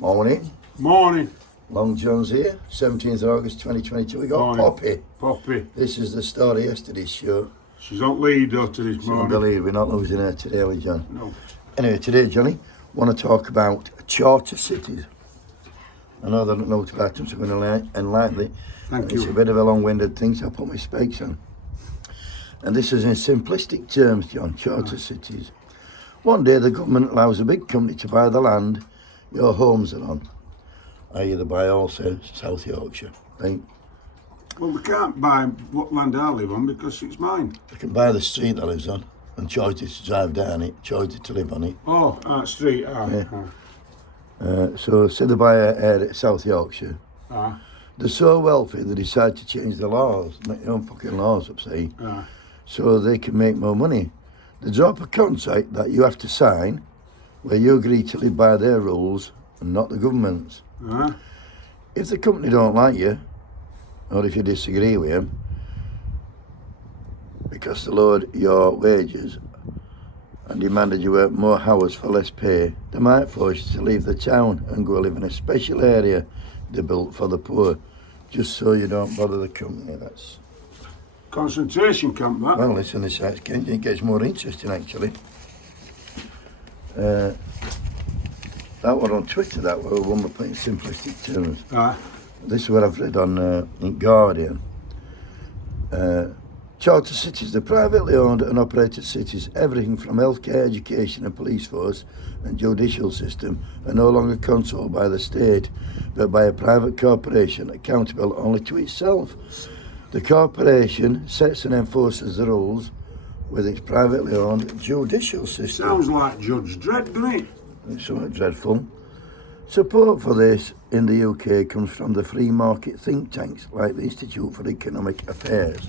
Morning. Morning. Long John's here. 17th of August 2022. We got Morning. Poppy. Poppy. This is the story of yesterday's show. She's on lead though to this I morning. believe we're not losing her today, are we, John? No. Anyway, today, Johnny, want to talk about charter cities. I know they don't know what about them, so I'm going to enlighten it. Thank It's you. a bit of a long-winded thing, so I'll put my specs on. And this is in simplistic terms, John, charter cities. One day the government allows a big company to buy the land your homes are on. I.e. they buy also South Yorkshire. Right? Well, we can't buy what land I live on because it's mine. They can buy the street that lives on and charge it to drive down it, charge it to live on it. Oh, street. Yeah. So say they buy a South Yorkshire. They're so wealthy they decide to change the laws, make their own fucking laws up, say, so they can make more money. They draw up a contract that you have to sign where you agree to live by their rules and not the government's. If the company don't like you, or if you disagree with them, because they lowered your wages and demanded you work more hours for less pay, they might force you to leave the town and go live in a special area they built for the poor, just so you don't bother the company. That's Concentration camp, that. well, listen, it gets more interesting actually. That one on Twitter, that one we're putting simplistic terms. This is what I've read on in Guardian. Charter cities, the privately owned and operated cities, everything from healthcare, education and police force and judicial system, are no longer controlled by the state, but by a private corporation accountable only to itself. The corporation sets and enforces the rules with its privately owned judicial system. Sounds like Judge Dredd, doesn't it? It's somewhat dreadful. Support for this in the UK comes from the free market think tanks like the Institute for Economic Affairs.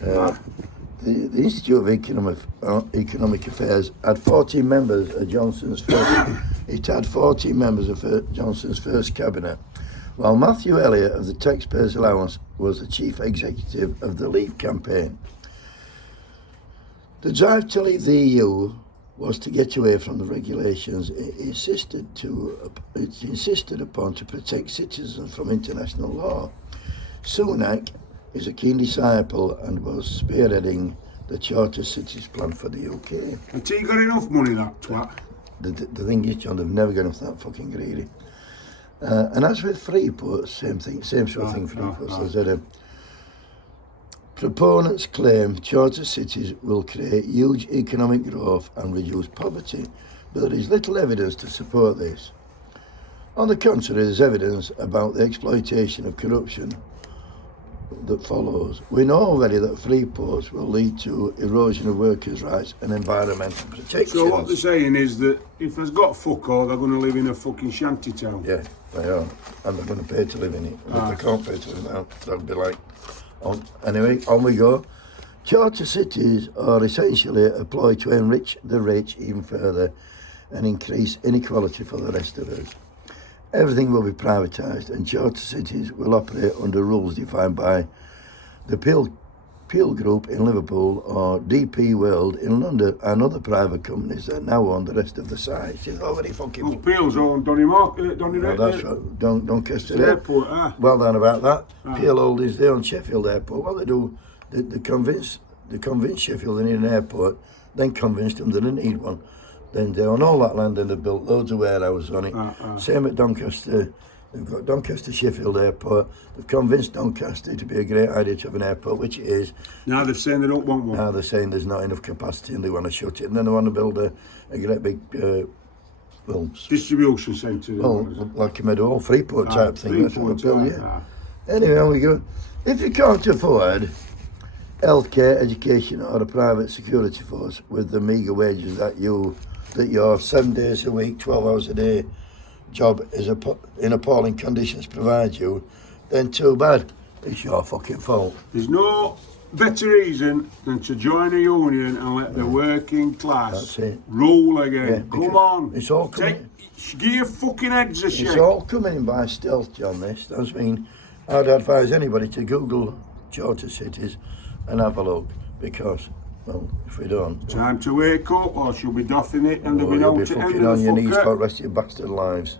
The Institute of Economic Affairs had 14 members of Johnson's first. It had 14 members of Johnson's first cabinet, while Matthew Elliott of the Taxpayers Allowance was the chief executive of the Leave campaign. The drive to leave the EU was to get away from the regulations it insisted upon to protect citizens from international law. Sunak is a keen disciple and was spearheading the Charter Cities plan for the UK. Has he got enough money, that twat? The thing is, John, they've never got enough that fucking greedy. And as with Freeport, same sort of thing, Freeport. So said, proponents claim charter cities will create huge economic growth and reduce poverty, but there is little evidence to support this. On the contrary, there's evidence about the exploitation of corruption that follows. We know already that free ports will lead to erosion of workers' rights and environmental protection. So what they're saying is that if there's got fuck all, they're going to live in a fucking shanty town. Yeah, they are. And they're going to pay to live in it. And if they can't pay to live out, they'll be like... Anyway, on we go. Charter cities are essentially a ploy to enrich the rich even further and increase inequality for the rest of us. Everything will be privatised and charter cities will operate under rules defined by the Peel Group in Liverpool or DP World in London and other private companies that now own the rest of the sites. It's already fucking... Well, Peel's own Donny that's right. Doncaster Airport. Well done about that. Peel Holdings, they own Sheffield Airport. What they do, they convince Sheffield they need an airport, then convinced them they didn't need one. Then they own all that land and they've built loads of warehouses on it. Same at Doncaster. They've got Doncaster Sheffield Airport. They've convinced Doncaster to be a great idea to have an airport, which it is. Now they're saying they don't want one. Now they're saying there's not enough capacity and they want to shut it. And then they want to build a great big distribution centre. Like a Meadow Freeport type thing. That's what they're building, Anyway, on we go. If you can't afford healthcare, education or a private security force with the meagre wages that your 7 days a week, 12 hours a day job is in appalling conditions provide you, then too bad. It's your fucking fault. There's no better reason than to join a union and let the working class rule again. Come on. It's all coming. Give your fucking heads a shake. It's all coming in by stealth, John, this. That's mean, I'd advise anybody to Google charter cities and have a look, because, well, if we don't... Time to wake up, or she'll be doffing it and they'll be you'll out be to end fucking of on the your knees fucker. for the rest of your bastard lives.